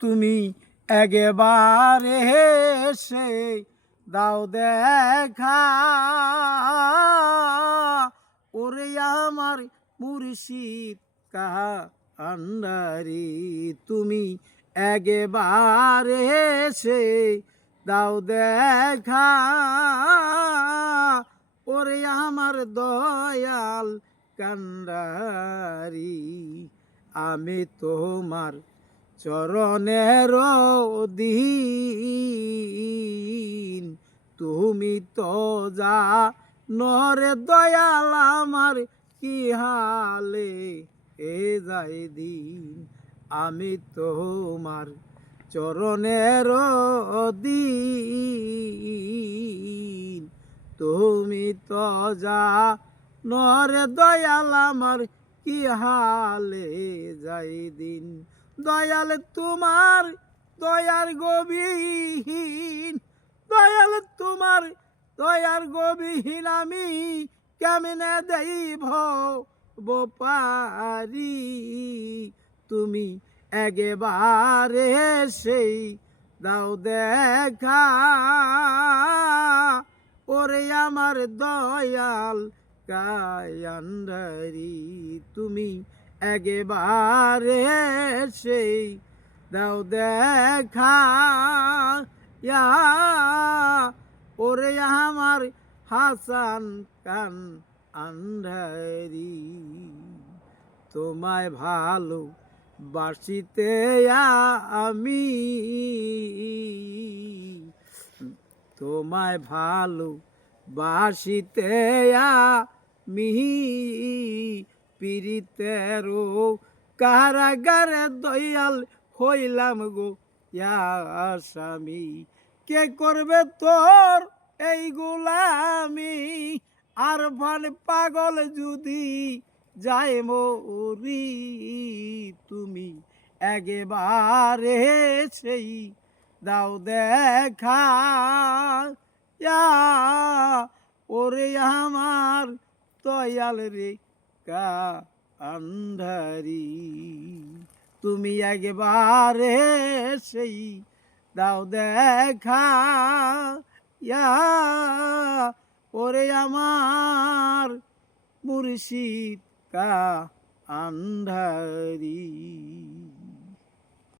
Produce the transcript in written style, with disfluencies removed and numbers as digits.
তুমি একেবারে এসে দাও দেখা, ওরে আমার মুর্শিদ কান্ডারি। তুমি একেবারে এসে দাও দেখা, ওরে আমার দয়াল কান্ডারি। আমি তোমার চরণের অধীন, তুমি তো যা নরে দয়াল আমার কি হালে এ যায় দিন। আমি তোমার চরণের অধীন, তুমি তো যা নরে দয়াল আমার কি হালে যাই দিন। দয়াল তোমার দয়ার গভীর, দয়াল তোমার দয়ার গভীর আমি কেমনে দেব পারি। তুমি একেবারে সেই দাও দেখা, ওরে আমার দয়াল কায়ান্ডারি। তুমি একেবারে সেই দাও দেখা, ওরে আমার হাসান কান আন্ধারি। তোমায় ভালো বাসিতে আমি, তোমায় ভালো বাসিতে আমি পীড়িতেরও কারাগারে দয়াল হইলাম গো আসামি। কে করবে তোর এই গোলামি, আর ভান পাগল যদি যায় মরি। তুমি একেবারে সেই দাও দেখা, ওরে আমার দয়াল রে কান্ডারি। তুমি একবারে সেই দাও দেখা, ওরে আমার মুর্শিদ কান্ডারি।